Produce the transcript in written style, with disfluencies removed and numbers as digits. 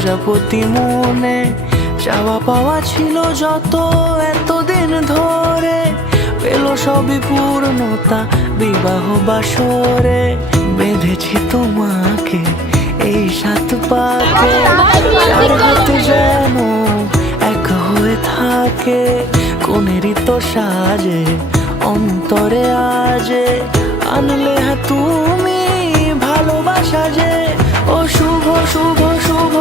প্রজাপতি মনে চাওয়া পাওয়া ছিল যত এতদিন ধরে, পেল সবই পূর্ণতা বিবাহ বাসরে। বেঁধেছি তোমাকে এই সাত পাকে, চার হাতে যেন এক হয়ে থাকে। কোনেরই তো সাজে অন্তরে আজে, আনলে তুমি ভালোবাসা যে। ও শুভ শুভ শুভ